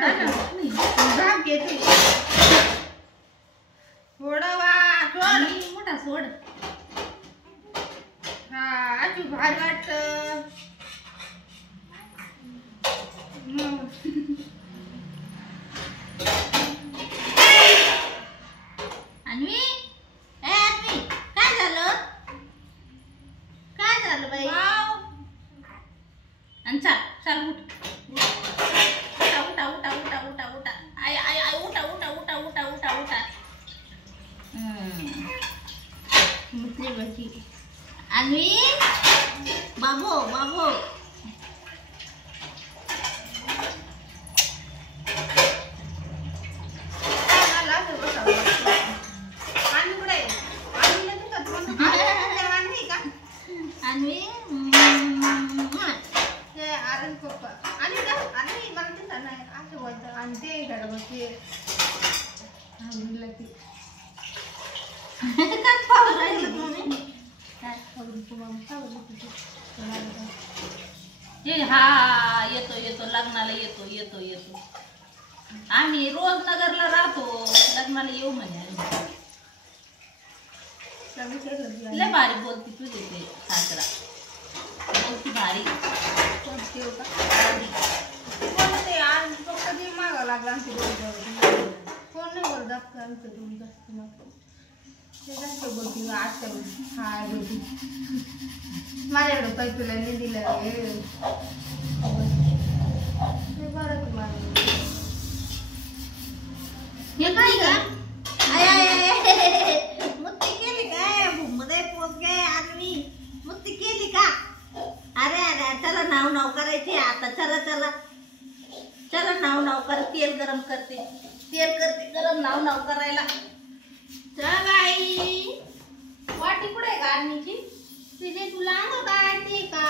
भाग घेते थोडा सोड मोठा सोड हा आजू भारी वाटतं अन्वी काय झालं बाई आणि चल उठ उठा आय उठा मुतली बची अन्वी बाबू हा येतो लग्नाला येतो आम्ही रोज नगरला राहतो लग्नाला येऊ म्हणजे लय भारी बोलती तुझे ते सासरा बोलती भारी कोणते आज कधी मागा लागला कोण नाही बोलत जास्त बोलती आजच्या बोलती हाय बोलती माझ्याकडे काही तुला नाही दिलं बरं तुम्हाला हे काय का मुक्ती केली काय भूममध्ये पोच गे आम्ही मुक्ती केली का अरे चला नाव करायची आता चला नाव कर तेल गरम करते गरम नाव करायला चल बाई वाटी कुठे का आर्मीची तुझे तुला काढते का